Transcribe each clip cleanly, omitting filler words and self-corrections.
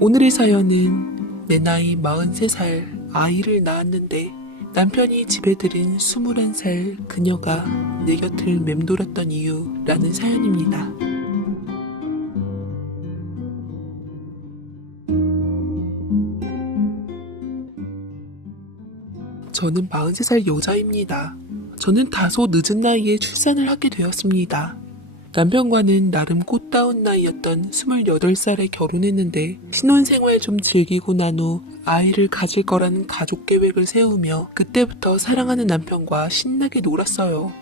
오늘의 사연은 내 나이 43살 아이를 낳았는데 남편이 집에 들인 21살 그녀가 내 곁을 맴돌았던 이유라는 사연입니다. 저는 43살 여자입니다. 저는 다소 늦은 나이에 출산을 하게 되었습니다. 남편과는 나름 꽃다운 나이였던 28살에 결혼했는데 신혼생활 좀 즐기고 난 후 아이를 가질 거라는 가족 계획을 세우며 그때부터 사랑하는 남편과 신나게 놀았어요.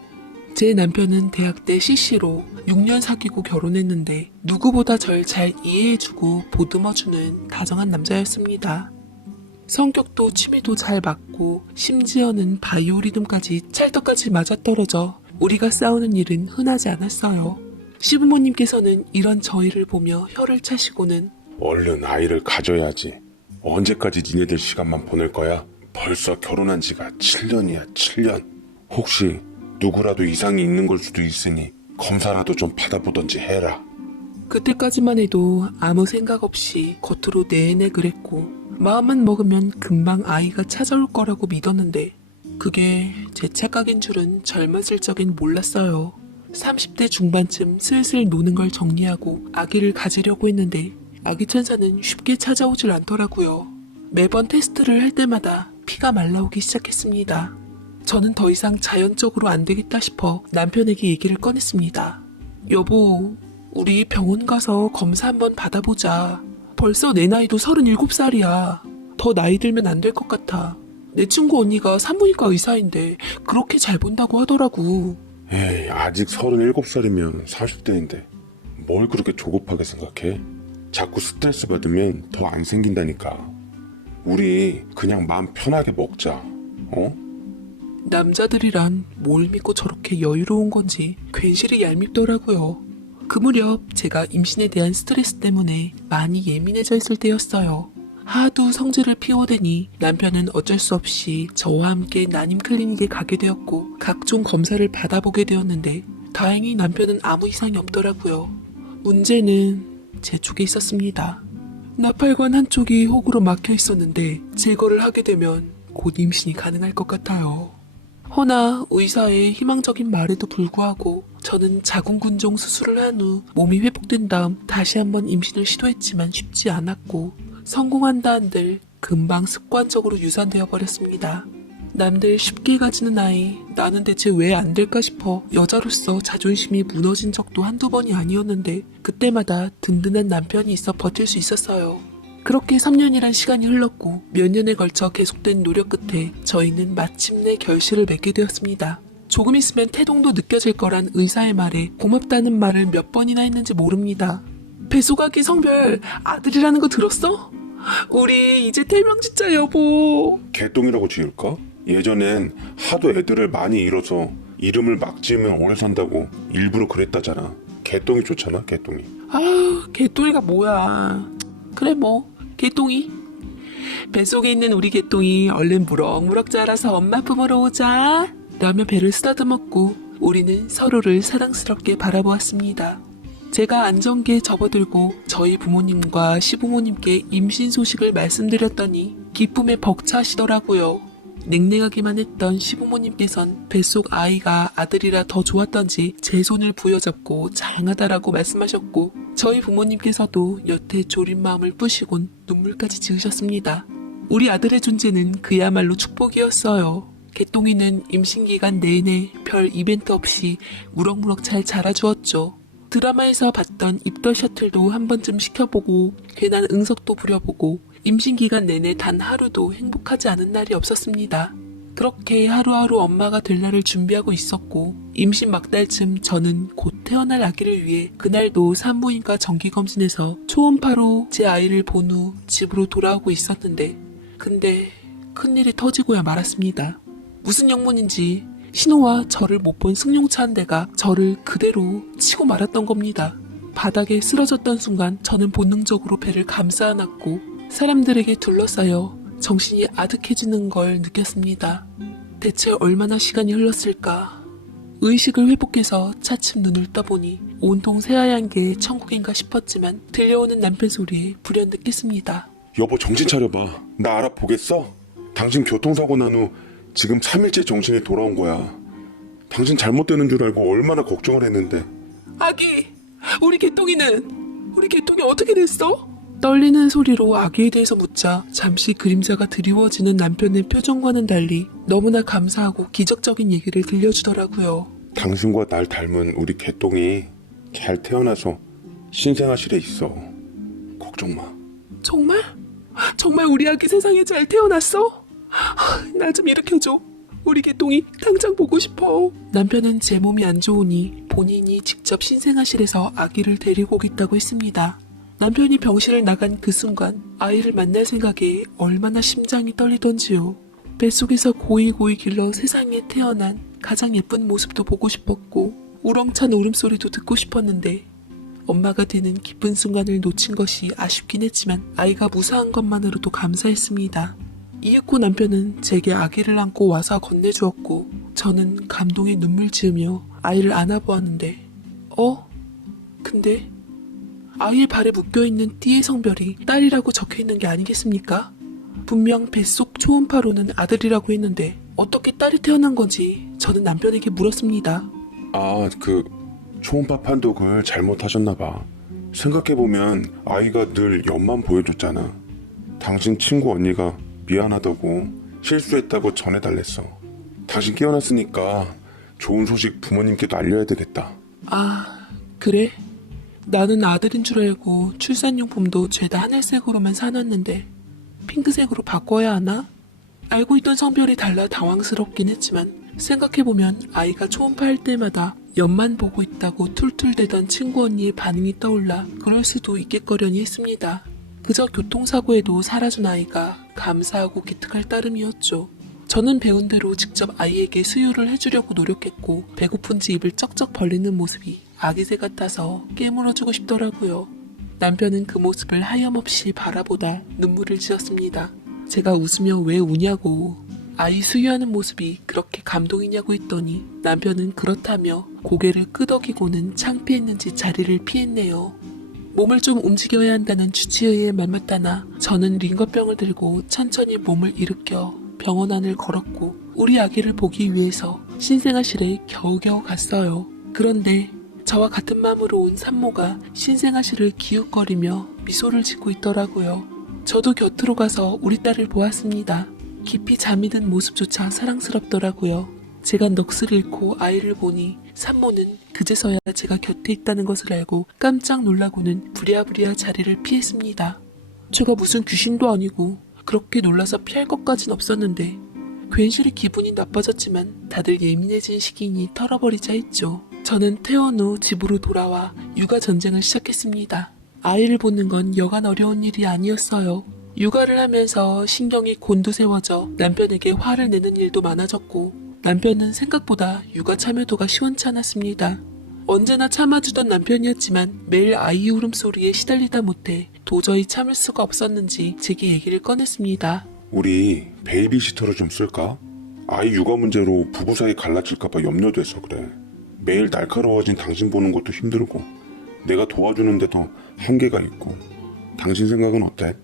제 남편은 대학 때 CC로 6년 사귀고 결혼했는데 누구보다 절 잘 이해해주고 보듬어주는 다정한 남자였습니다. 성격도 취미도 잘 맞고 심지어는 바이오리듬까지 찰떡같이 맞아떨어져 우리가 싸우는 일은 흔하지 않았어요. 시부모님께서는 이런 저희를 보며 혀를 차시고는 얼른 아이를 가져야지. 언제까지 니네들 시간만 보낼 거야? 벌써 결혼한 지가 7년이야, 7년. 혹시 누구라도 이상이 있는 걸 수도 있으니 검사라도 좀 받아보던지 해라. 그때까지만 해도 아무 생각 없이 겉으로 내내 그랬고 마음만 먹으면 금방 아이가 찾아올 거라고 믿었는데 그게 제 착각인 줄은 젊었을 적엔 몰랐어요. 30대 중반쯤 슬슬 노는 걸 정리하고 아기를 가지려고 했는데 아기 천사는 쉽게 찾아오질 않더라고요. 매번 테스트를 할 때마다 피가 말라오기 시작했습니다. 저는 더 이상 자연적으로 안 되겠다 싶어 남편에게 얘기를 꺼냈습니다. 여보, 우리 병원 가서 검사 한번 받아보자. 벌써 내 나이도 37살이야. 더 나이 들면 안 될 것 같아. 내 친구 언니가 산부인과 의사인데 그렇게 잘 본다고 하더라고. 에이, 아직 37살이면 40대인데 뭘 그렇게 조급하게 생각해? 자꾸 스트레스 받으면 더 안 생긴다니까. 우리 그냥 마음 편하게 먹자. 어? 남자들이란 뭘 믿고 저렇게 여유로운 건지 괜시리 얄밉더라고요. 그 무렵 제가 임신에 대한 스트레스 때문에 많이 예민해져 있을 때였어요. 하도 성질을 피워대니 남편은 어쩔 수 없이 저와 함께 난임 클리닉에 가게 되었고 각종 검사를 받아보게 되었는데 다행히 남편은 아무 이상이 없더라고요. 문제는 제 쪽에 있었습니다. 나팔관 한쪽이 혹으로 막혀 있었는데 제거를 하게 되면 곧 임신이 가능할 것 같아요. 허나 의사의 희망적인 말에도 불구하고 저는 자궁근종 수술을 한 후 몸이 회복된 다음 다시 한번 임신을 시도했지만 쉽지 않았고 성공한다 한들 금방 습관적으로 유산되어 버렸습니다. 남들 쉽게 가지는 아이 나는 대체 왜 안 될까 싶어 여자로서 자존심이 무너진 적도 한두 번이 아니었는데 그때마다 든든한 남편이 있어 버틸 수 있었어요. 그렇게 3년이란 시간이 흘렀고 몇 년에 걸쳐 계속된 노력 끝에 저희는 마침내 결실을 맺게 되었습니다. 조금 있으면 태동도 느껴질 거란 의사의 말에 고맙다는 말을 몇 번이나 했는지 모릅니다. 배소각이 성별 아들이라는 거 들었어? 우리 이제 태명 짓자 여보. 개똥이라고 지을까? 예전엔 하도 애들을 많이 잃어서 이름을 막 지으면 오래 산다고 일부러 그랬다잖아. 개똥이 좋잖아, 개똥이. 아, 개똥이가 뭐야. 그래 뭐 개똥이. 뱃속에 있는 우리 개똥이 얼른 무럭무럭 자라서 엄마 품으러 오자 라며 배를 쓰다듬었고 우리는 서로를 사랑스럽게 바라보았습니다. 제가 안정기에 접어들고 저희 부모님과 시부모님께 임신 소식을 말씀드렸더니 기쁨에 벅차시더라고요. 냉랭하기만 했던 시부모님께선 뱃속 아이가 아들이라 더 좋았던지 제 손을 부여잡고 자랑하다라고 말씀하셨고 저희 부모님께서도 여태 졸인 마음을 뿌시곤 눈물까지 지으셨습니다. 우리 아들의 존재는 그야말로 축복이었어요. 개똥이는 임신기간 내내 별 이벤트 없이 무럭무럭 잘 자라주었죠. 드라마에서 봤던 입덧 셔틀도 한 번쯤 시켜보고 괜한 응석도 부려보고 임신기간 내내 단 하루도 행복하지 않은 날이 없었습니다. 그렇게 하루하루 엄마가 될 날을 준비하고 있었고 임신 막달쯤 저는 곧 태어날 아기를 위해 그날도 산부인과 정기검진에서 초음파로 제 아이를 본 후 집으로 돌아오고 있었는데 근데 큰일이 터지고야 말았습니다. 무슨 영문인지 신호와 저를 못 본 승용차 한 대가 저를 그대로 치고 말았던 겁니다. 바닥에 쓰러졌던 순간 저는 본능적으로 배를 감싸 안았고 사람들에게 둘러싸여 정신이 아득해지는 걸 느꼈습니다. 대체 얼마나 시간이 흘렀을까? 의식을 회복해서 차츰 눈을 떠보니 온통 새하얀 게 천국인가 싶었지만 들려오는 남편 소리에 불현듯 깼습니다. 여보 정신 차려봐. 나 알아보겠어? 당신 교통사고 난 후 지금 3일째 정신이 돌아온 거야. 당신 잘못되는 줄 알고 얼마나 걱정을 했는데. 아기! 우리 개똥이 어떻게 됐어? 떨리는 소리로 아기에 대해서 묻자 잠시 그림자가 드리워지는 남편의 표정과는 달리 너무나 감사하고 기적적인 얘기를 들려주더라고요. 당신과 날 닮은 우리 개똥이 잘 태어나서 신생아실에 있어. 걱정 마. 정말? 정말 우리 아기 세상에 잘 태어났어? 나 좀 일으켜줘. 우리 개똥이 당장 보고 싶어. 남편은 제 몸이 안 좋으니 본인이 직접 신생아실에서 아기를 데리고 오겠다고 했습니다. 남편이 병실을 나간 그 순간 아이를 만날 생각에 얼마나 심장이 떨리던지요. 뱃속에서 고이고이 길러 세상에 태어난 가장 예쁜 모습도 보고 싶었고 우렁찬 울음소리도 듣고 싶었는데 엄마가 되는 기쁜 순간을 놓친 것이 아쉽긴 했지만 아이가 무사한 것만으로도 감사했습니다. 이윽고 남편은 제게 아기를 안고 와서 건네주었고 저는 감동에 눈물 지으며 아이를 안아보았는데 근데 아이의 발에 묶여있는 띠의 성별이 딸이라고 적혀있는 게 아니겠습니까? 분명 뱃속 초음파로는 아들이라고 했는데 어떻게 딸이 태어난 건지 저는 남편에게 물었습니다. 초음파 판독을 잘못하셨나봐. 생각해보면 아이가 늘 옆만 보여줬잖아. 당신 친구 언니가 미안하다고 실수했다고 전해달랬어. 당신 깨어났으니까 좋은 소식 부모님께도 알려야 되겠다. 그래? 나는 아들인 줄 알고 출산용품도 죄다 하늘색으로만 사놨는데 핑크색으로 바꿔야 하나? 알고 있던 성별이 달라 당황스럽긴 했지만 생각해보면 아이가 초음파할 때마다 옆만 보고 있다고 툴툴대던 친구 언니의 반응이 떠올라 그럴 수도 있겠거려니 했습니다. 그저 교통사고에도 살아준 아이가 감사하고 기특할 따름이었죠. 저는 배운 대로 직접 아이에게 수유를 해주려고 노력했고 배고픈지 입을 쩍쩍 벌리는 모습이 아기새 같아서 깨물어주고 싶더라고요. 남편은 그 모습을 하염없이 바라보다 눈물을 지었습니다. 제가 웃으며 왜 우냐고 아이 수유하는 모습이 그렇게 감동이냐고 했더니 남편은 그렇다며 고개를 끄덕이고는 창피했는지 자리를 피했네요. 몸을 좀 움직여야 한다는 주치의의 말 맞다나 저는 링거병을 들고 천천히 몸을 일으켜 병원 안을 걸었고 우리 아기를 보기 위해서 신생아실에 겨우겨우 갔어요. 그런데 저와 같은 마음으로 온 산모가 신생아실을 기웃거리며 미소를 짓고 있더라고요. 저도 곁으로 가서 우리 딸을 보았습니다. 깊이 잠이 든 모습조차 사랑스럽더라고요. 제가 넋을 잃고 아이를 보니 산모는 그제서야 제가 곁에 있다는 것을 알고 깜짝 놀라고는 부랴부랴 자리를 피했습니다. 제가 무슨 귀신도 아니고 그렇게 놀라서 피할 것까진 없었는데 괜시리 기분이 나빠졌지만 다들 예민해진 시기니 털어버리자 했죠. 저는 퇴원 후 집으로 돌아와 육아 전쟁을 시작했습니다. 아이를 보는 건 여간 어려운 일이 아니었어요. 육아를 하면서 신경이 곤두세워져 남편에게 화를 내는 일도 많아졌고 남편은 생각보다 육아 참여도가 시원치 않았습니다. 언제나 참아주던 남편이었지만 매일 아이 울음소리에 시달리다 못해 도저히 참을 수가 없었는지 제게 얘기를 꺼냈습니다. 우리 베이비시터를 좀 쓸까? 아이 육아 문제로 부부 사이 갈라질까봐 염려돼서 그래. 매일 날카로워진 당신 보는 것도 힘들고 내가 도와주는데도 한계가 있고. 당신 생각은 어때?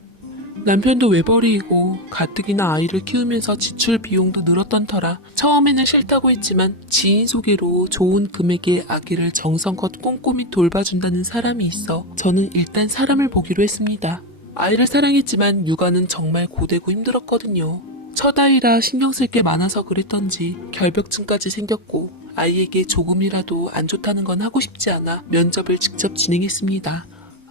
남편도 외벌이이고 가뜩이나 아이를 키우면서 지출 비용도 늘었던 터라 처음에는 싫다고 했지만 지인 소개로 좋은 금액의 아기를 정성껏 꼼꼼히 돌봐준다는 사람이 있어 저는 일단 사람을 보기로 했습니다. 아이를 사랑했지만 육아는 정말 고되고 힘들었거든요. 첫 아이라 신경 쓸 게 많아서 그랬던지 결벽증까지 생겼고 아이에게 조금이라도 안 좋다는 건 하고 싶지 않아 면접을 직접 진행했습니다.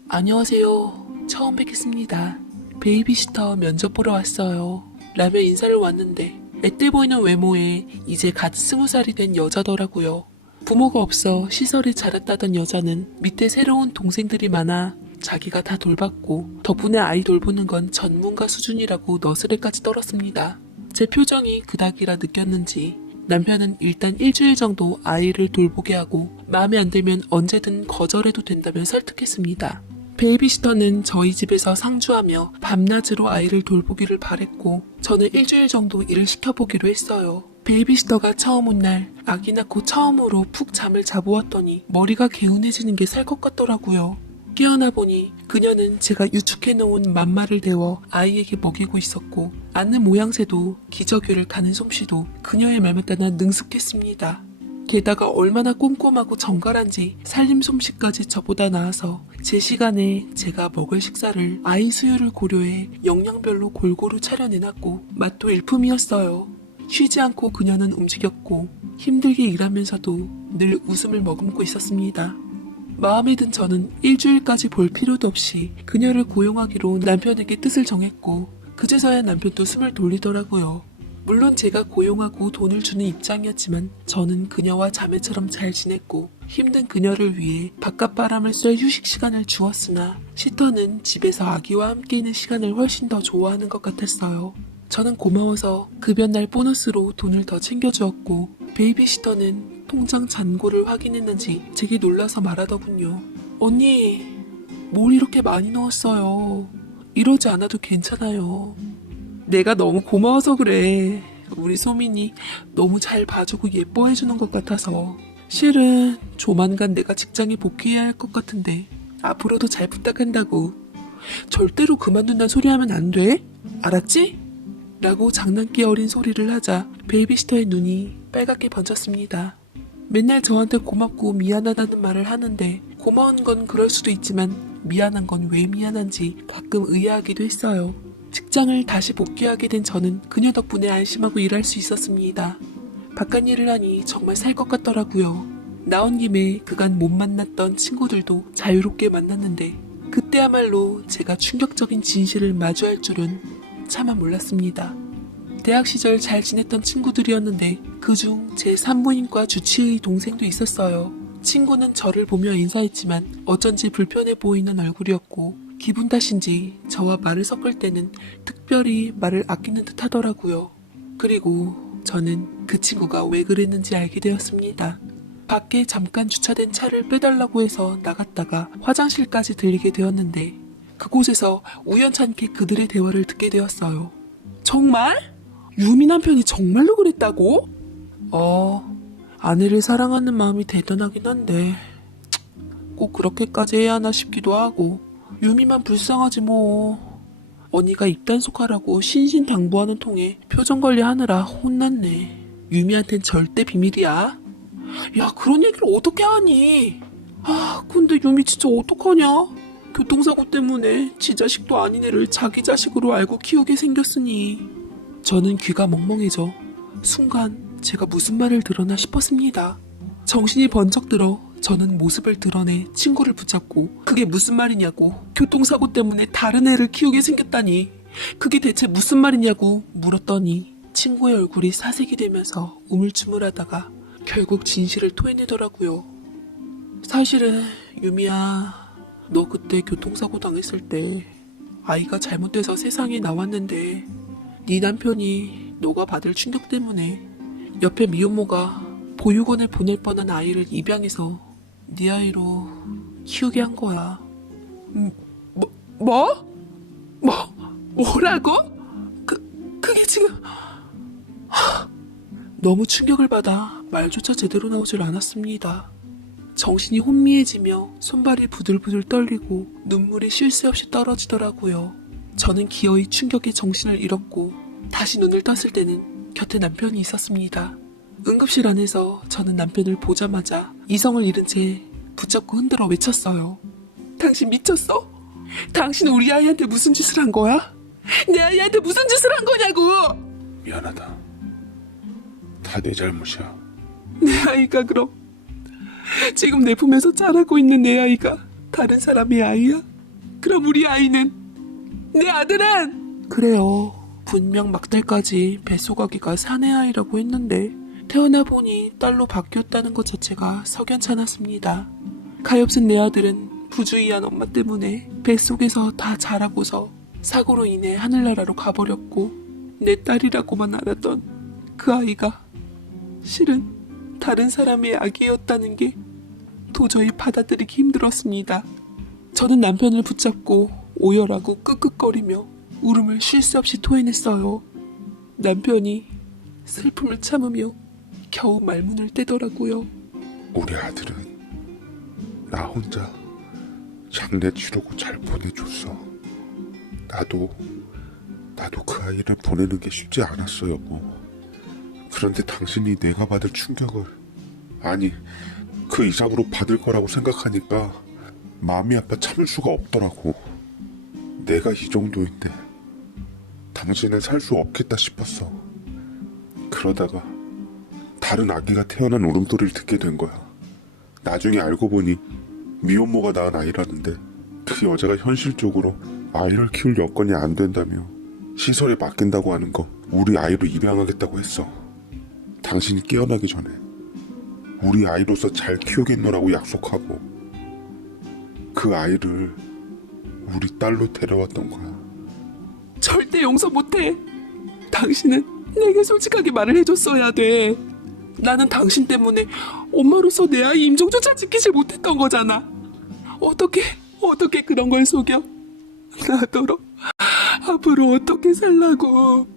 안녕하세요. 처음 뵙겠습니다. 베이비시터 면접 보러 왔어요. 라며 인사를 왔는데 앳돼 보이는 외모에 이제 갓 20살이 된 여자더라고요. 부모가 없어 시설에 자랐다던 여자는 밑에 새로운 동생들이 많아 자기가 다 돌봤고 덕분에 아이 돌보는 건 전문가 수준이라고 너스레까지 떨었습니다. 제 표정이 그닥이라 느꼈는지 남편은 일단 일주일 정도 아이를 돌보게 하고 마음에 안 들면 언제든 거절해도 된다며 설득했습니다. 베이비시터는 저희 집에서 상주하며 밤낮으로 아이를 돌보기를 바랬고 저는 일주일 정도 일을 시켜보기로 했어요. 베이비시터가 처음 온 날 아기 낳고 처음으로 푹 잠을 자보았더니 머리가 개운해지는 게 살 것 같더라고요. 깨어나 보니 그녀는 제가 유축해놓은 맘마를 데워 아이에게 먹이고 있었고 앉는 모양새도 기저귀를 가는 솜씨도 그녀의 말만 따라 능숙했습니다. 게다가 얼마나 꼼꼼하고 정갈한지 살림 솜씨까지 저보다 나아서 제 시간에 제가 먹을 식사를 아이 수유를 고려해 영양별로 골고루 차려내놨고 맛도 일품이었어요. 쉬지 않고 그녀는 움직였고 힘들게 일하면서도 늘 웃음을 머금고 있었습니다. 마음에 든 저는 일주일까지 볼 필요도 없이 그녀를 고용하기로 남편에게 뜻을 정했고 그제서야 남편도 숨을 돌리더라고요. 물론 제가 고용하고 돈을 주는 입장이었지만 저는 그녀와 자매처럼 잘 지냈고 힘든 그녀를 위해 바깥바람을 쐴 휴식 시간을 주었으나 시터는 집에서 아기와 함께 있는 시간을 훨씬 더 좋아하는 것 같았어요. 저는 고마워서 급여날 보너스로 돈을 더 챙겨주었고 베이비시터는 통장 잔고를 확인했는지 제게 놀라서 말하더군요. 언니, 뭘 이렇게 많이 넣었어요. 이러지 않아도 괜찮아요. 내가 너무 고마워서 그래. 우리 소민이 너무 잘 봐주고 예뻐해주는 것 같아서. 실은 조만간 내가 직장에 복귀해야 할 것 같은데 앞으로도 잘 부탁한다고. 절대로 그만둔다는 소리 하면 안 돼. 알았지? 라고 장난기 어린 소리를 하자 베이비시터의 눈이 빨갛게 번졌습니다. 맨날 저한테 고맙고 미안하다는 말을 하는데 고마운 건 그럴 수도 있지만 미안한 건 왜 미안한지 가끔 의아하기도 했어요. 직장을 다시 복귀하게 된 저는 그녀 덕분에 안심하고 일할 수 있었습니다. 바깥 일을 하니 정말 살 것 같더라고요. 나온 김에 그간 못 만났던 친구들도 자유롭게 만났는데 그때야말로 제가 충격적인 진실을 마주할 줄은 차마 몰랐습니다. 대학 시절 잘 지냈던 친구들이었는데 그중 제 산부인과 주치의 동생도 있었어요. 친구는 저를 보며 인사했지만 어쩐지 불편해 보이는 얼굴이었고 기분 탓인지 저와 말을 섞을 때는 특별히 말을 아끼는 듯 하더라고요. 그리고 저는 그 친구가 왜 그랬는지 알게 되었습니다. 밖에 잠깐 주차된 차를 빼달라고 해서 나갔다가 화장실까지 들리게 되었는데 그곳에서 우연찮게 그들의 대화를 듣게 되었어요. 정말? 유미 남편이 정말로 그랬다고? 아내를 사랑하는 마음이 대단하긴 한데 꼭 그렇게까지 해야 하나 싶기도 하고 유미만 불쌍하지 뭐. 언니가 입단속하라고 신신당부하는 통에 표정관리 하느라 혼났네. 유미한텐 절대 비밀이야. 야, 그런 얘기를 어떻게 하니? 근데 유미 진짜 어떡하냐? 교통사고 때문에 지 자식도 아닌 애를 자기 자식으로 알고 키우게 생겼으니. 저는 귀가 멍멍해져 순간 제가 무슨 말을 들었나 싶었습니다. 정신이 번쩍 들어 저는 모습을 드러내 친구를 붙잡고 그게 무슨 말이냐고, 교통사고 때문에 다른 애를 키우게 생겼다니 그게 대체 무슨 말이냐고 물었더니 친구의 얼굴이 사색이 되면서 우물쭈물하다가 결국 진실을 토해내더라고요. 사실은 유미야, 너 그때 교통사고 당했을 때 아이가 잘못돼서 세상에 나왔는데 네 남편이 너가 받을 충격 때문에 옆에 미혼모가 보육원을 보낼 뻔한 아이를 입양해서 네 아이로 키우게 한 거야. 뭐라고? 그게 지금... 너무 충격을 받아 말조차 제대로 나오질 않았습니다. 정신이 혼미해지며 손발이 부들부들 떨리고 눈물이 쉴 새 없이 떨어지더라고요. 저는 기어이 충격에 정신을 잃었고 다시 눈을 떴을 때는 곁에 남편이 있었습니다. 응급실 안에서 저는 남편을 보자마자 이성을 잃은 채 붙잡고 흔들어 외쳤어요. 당신 미쳤어? 당신 우리 아이한테 무슨 짓을 한 거야? 내 아이한테 무슨 짓을 한 거냐고! 미안하다. 다 내 잘못이야. 내 아이가 그럼 지금 내 품에서 자라고 있는 내 아이가 다른 사람의 아이야? 그럼 우리 아이는? 내 아들은? 그래요. 분명 막달까지 뱃속아기가 사내 아이라고 했는데 태어나 보니 딸로 바뀌었다는 것 자체가 석연찮았습니다. 가엾은 내 아들은 부주의한 엄마 때문에 뱃속에서 다 자라고서 사고로 인해 하늘나라로 가버렸고 내 딸이라고만 알았던 그 아이가 실은 다른 사람의 아기였다는 게 도저히 받아들이기 힘들었습니다. 저는 남편을 붙잡고 오열하고 끄끄거리며 울음을 쉴 새 없이 토해냈어요. 남편이 슬픔을 참으며 겨우 말문을 떼더라고요. 우리 아들은 나 혼자 장례 치르고 잘 보내줬어. 나도 그 아이를 보내는 게 쉽지 않았어, 여보. 그런데 당신이 내가 받을 충격을, 아니 그 이상으로 받을 거라고 생각하니까 마음이 아파 참을 수가 없더라고. 내가 이 정도인데 당신은 살 수 없겠다 싶었어. 그러다가 다른 아기가 태어난 울음소리를 듣게 된 거야. 나중에 알고 보니 미혼모가 낳은 아이라는데 그 여자가 현실적으로 아이를 키울 여건이 안 된다며 시설에 맡긴다고 하는 거 우리 아이로 입양하겠다고 했어. 당신이 깨어나기 전에 우리 아이로서 잘 키우겠노라고 약속하고 그 아이를 우리 딸로 데려왔던 거야. 절대 용서 못해. 당신은 내게 솔직하게 말을 해줬어야 돼. 나는 당신 때문에 엄마로서 내 아이 임종조차 지키지 못했던 거잖아. 어떻게 그런 걸 속여? 나더러 앞으로 어떻게 살라고.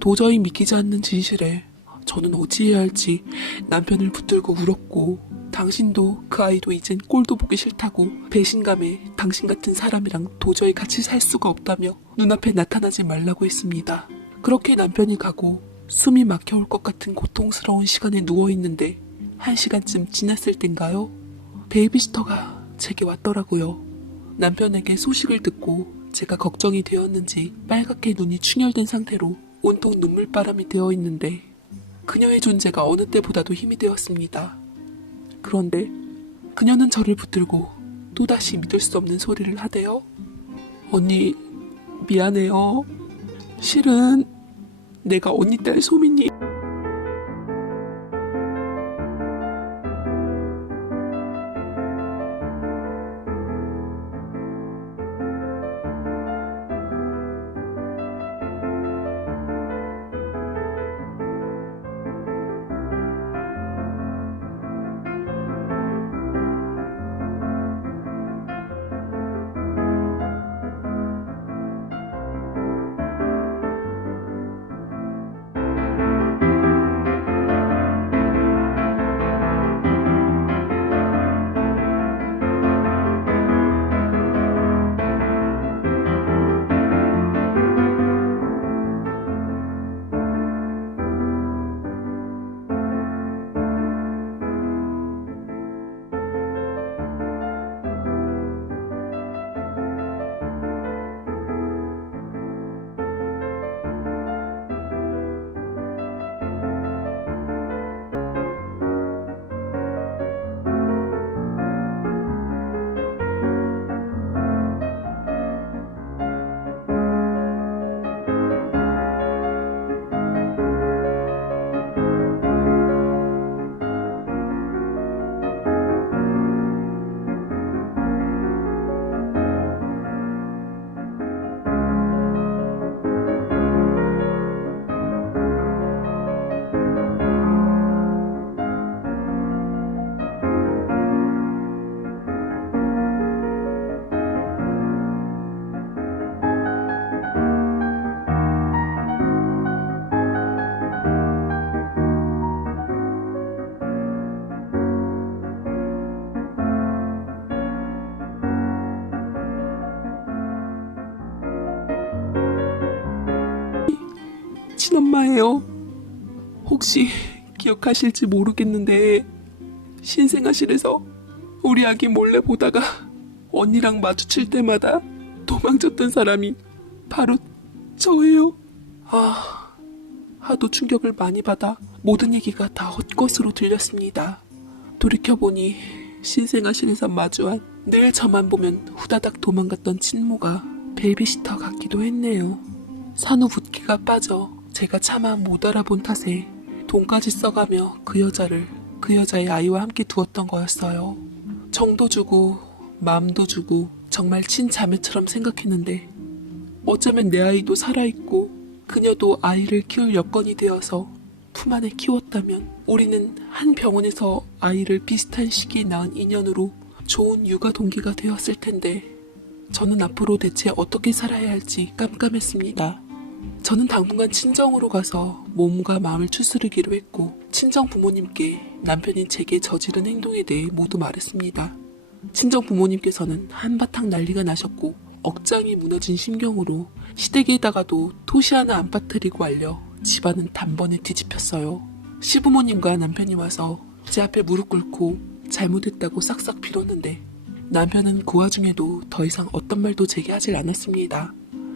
도저히 믿기지 않는 진실에 저는 어찌해야 할지 남편을 붙들고 울었고, 당신도 그 아이도 이젠 꼴도 보기 싫다고 배신감에 당신 같은 사람이랑 도저히 같이 살 수가 없다며 눈앞에 나타나지 말라고 했습니다. 그렇게 남편이 가고 숨이 막혀올 것 같은 고통스러운 시간에 누워있는데 1시간쯤 지났을 땐가요? 베이비시터가 제게 왔더라고요. 남편에게 소식을 듣고 제가 걱정이 되었는지 빨갛게 눈이 충혈된 상태로 온통 눈물바람이 되어 있는데 그녀의 존재가 어느 때보다도 힘이 되었습니다. 그런데 그녀는 저를 붙들고 또다시 믿을 수 없는 소리를 하대요. 언니, 미안해요. 실은 내가 언니 딸 소민이 친엄마예요. 혹시 기억하실지 모르겠는데 신생아실에서 우리 아기 몰래 보다가 언니랑 마주칠 때마다 도망쳤던 사람이 바로 저예요. 하도 충격을 많이 받아 모든 얘기가 다 헛것으로 들렸습니다. 돌이켜보니 신생아실에서 마주한 늘 저만 보면 후다닥 도망갔던 친모가 베이비시터 같기도 했네요. 산후 붓기가 빠져 제가 차마 못 알아본 탓에 돈까지 써가며 그 여자를 그 여자의 아이와 함께 두었던 거였어요. 정도 주고 마음도 주고 정말 친자매처럼 생각했는데 어쩌면 내 아이도 살아있고 그녀도 아이를 키울 여건이 되어서 품 안에 키웠다면 우리는 한 병원에서 아이를 비슷한 시기에 낳은 인연으로 좋은 육아 동기가 되었을 텐데 저는 앞으로 대체 어떻게 살아야 할지 깜깜했습니다. 저는 당분간 친정으로 가서 몸과 마음을 추스르기로 했고 친정 부모님께 남편인 제게 저지른 행동에 대해 모두 말했습니다. 친정 부모님께서는 한바탕 난리가 나셨고 억장이 무너진 심경으로 시댁에다가도 토시 하나 안 빠뜨리고 알려 집안은 단번에 뒤집혔어요. 시부모님과 남편이 와서 제 앞에 무릎 꿇고 잘못했다고 싹싹 빌었는데 남편은 그 와중에도 더 이상 어떤 말도 제게 하질 않았습니다.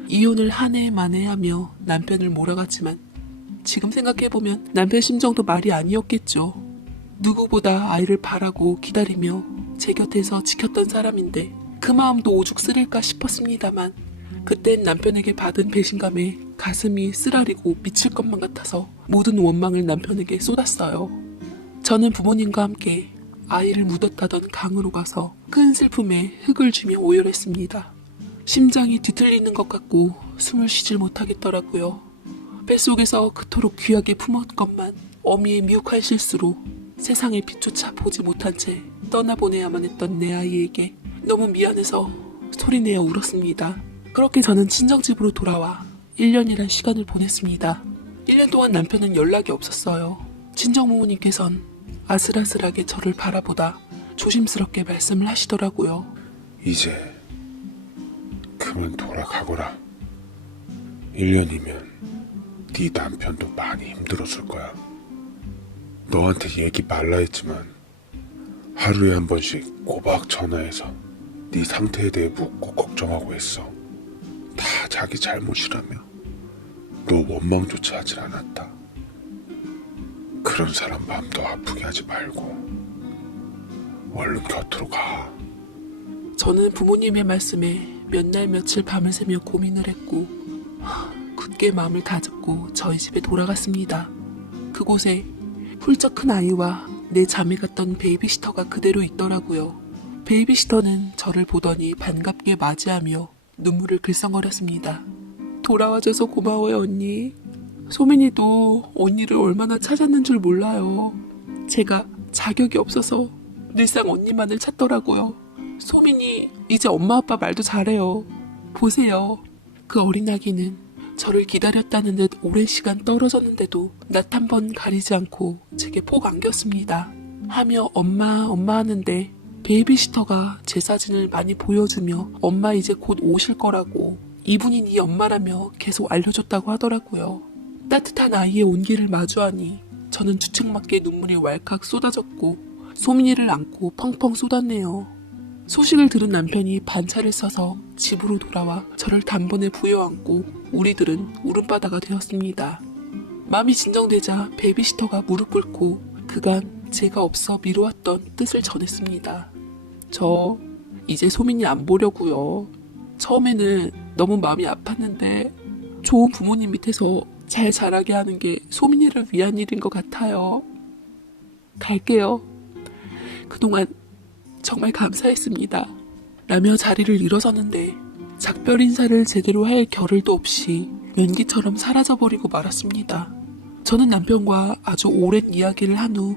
이혼을 한 해 만에 하며 남편을 몰아갔지만 지금 생각해보면 남편 심정도 말이 아니었겠죠. 누구보다 아이를 바라고 기다리며 제 곁에서 지켰던 사람인데 그 마음도 오죽 쓰릴까 싶었습니다만 그땐 남편에게 받은 배신감에 가슴이 쓰라리고 미칠 것만 같아서 모든 원망을 남편에게 쏟았어요. 저는 부모님과 함께 아이를 묻었다던 강으로 가서 큰 슬픔에 흙을 주며 오열했습니다. 심장이 뒤틀리는 것 같고 숨을 쉬질 못하겠더라고요. 뱃속에서 그토록 귀하게 품었건만 어미의 미혹한 실수로 세상의 빛조차 보지 못한 채 떠나보내야만 했던 내 아이에게 너무 미안해서 소리내어 울었습니다. 그렇게 저는 친정집으로 돌아와 1년이란 시간을 보냈습니다. 1년 동안 남편은 연락이 없었어요. 친정 부모님께선 아슬아슬하게 저를 바라보다 조심스럽게 말씀을 하시더라고요. 이제 그만 돌아가거라. 1년이면 네 남편도 많이 힘들었을 거야. 너한테 얘기 말라 했지만 하루에 한 번씩 꼬박 전화해서 네 상태에 대해 묻고 걱정하고 했어. 다 자기 잘못이라며. 너 원망조차 하질 않았다. 그런 사람 마음도 아프게 하지 말고 얼른 곁으로 가. 저는 부모님의 말씀에 몇 날 며칠 밤을 새며 고민을 했고 굳게 마음을 다잡고 저희 집에 돌아갔습니다. 그곳에 훌쩍 큰 아이와 내 자매 같던 베이비시터가 그대로 있더라고요. 베이비시터는 저를 보더니 반갑게 맞이하며 눈물을 글썽거렸습니다. 돌아와줘서 고마워요 언니. 소민이도 언니를 얼마나 찾았는 줄 몰라요. 제가 자격이 없어서 늘상 언니만을 찾더라고요. 소민이 이제 엄마 아빠 말도 잘해요. 보세요. 그 어린 아기는 저를 기다렸다는 듯 오랜 시간 떨어졌는데도 낯 한 번 가리지 않고 제게 폭 안겼습니다. 하며 엄마 엄마 하는데 베이비시터가 제 사진을 많이 보여주며 엄마 이제 곧 오실 거라고 이분이 네 엄마라며 계속 알려줬다고 하더라고요. 따뜻한 아이의 온기를 마주하니 저는 주책맞게 눈물이 왈칵 쏟아졌고 소민이를 안고 펑펑 쏟았네요. 소식을 들은 남편이 반차를 써서 집으로 돌아와 저를 단번에 부여안고 우리들은 울음바다가 되었습니다. 마음이 진정되자 베이비시터가 무릎 꿇고 그간 제가 없어 미뤄왔던 뜻을 전했습니다. 저 이제 소민이 안 보려고요. 처음에는 너무 마음이 아팠는데 좋은 부모님 밑에서 잘 자라게 하는 게 소민이를 위한 일인 것 같아요. 갈게요. 그동안 정말 감사했습니다. 라며 자리를 일어섰는데 작별 인사를 제대로 할 겨를도 없이 연기처럼 사라져버리고 말았습니다. 저는 남편과 아주 오랜 이야기를 한 후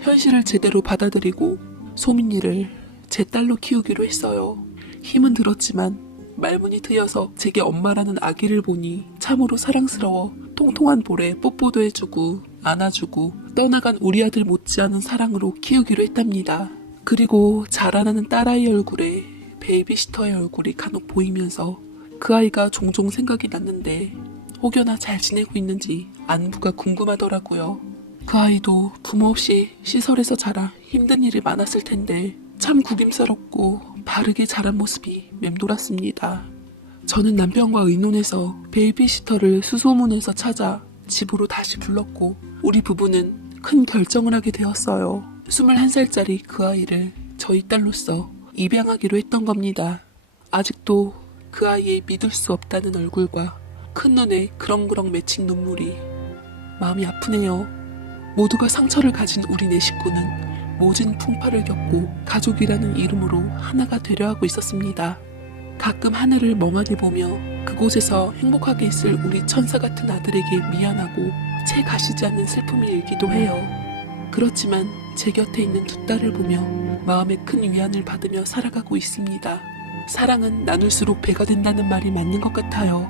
현실을 제대로 받아들이고 소민이를 제 딸로 키우기로 했어요. 힘은 들었지만 말문이 트여서 제게 엄마라는 아기를 보니 참으로 사랑스러워 통통한 볼에 뽀뽀도 해주고 안아주고 떠나간 우리 아들 못지않은 사랑으로 키우기로 했답니다. 그리고 자라나는 딸아이 얼굴에 베이비시터의 얼굴이 간혹 보이면서 그 아이가 종종 생각이 났는데 혹여나 잘 지내고 있는지 안부가 궁금하더라고요. 그 아이도 부모 없이 시설에서 자라 힘든 일이 많았을 텐데 참 구김스럽고 바르게 자란 모습이 맴돌았습니다. 저는 남편과 의논해서 베이비시터를 수소문해서 찾아 집으로 다시 불렀고 우리 부부는 큰 결정을 하게 되었어요. 21살짜리 그 아이를 저희 딸로서 입양하기로 했던 겁니다. 아직도 그 아이의 믿을 수 없다는 얼굴과 큰 눈에 그렁그렁 맺힌 눈물이 마음이 아프네요. 모두가 상처를 가진 우리 네 식구는 모진 풍파를 겪고 가족이라는 이름으로 하나가 되려 하고 있었습니다. 가끔 하늘을 멍하니 보며 그곳에서 행복하게 있을 우리 천사 같은 아들에게 미안하고 채 가시지 않는 슬픔이 일기도 해요. 그렇지만 제 곁에 있는 두 딸을 보며 마음에 큰 위안을 받으며 살아가고 있습니다. 사랑은 나눌수록 배가 된다는 말이 맞는 것 같아요.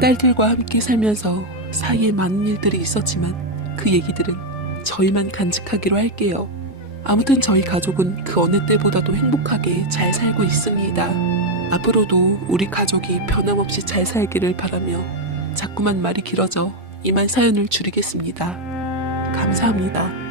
딸들과 함께 살면서 사이에 많은 일들이 있었지만 그 얘기들은 저희만 간직하기로 할게요. 아무튼 저희 가족은 그 어느 때보다도 행복하게 잘 살고 있습니다. 앞으로도 우리 가족이 변함없이 잘 살기를 바라며 자꾸만 말이 길어져 이만 사연을 줄이겠습니다. 감사합니다.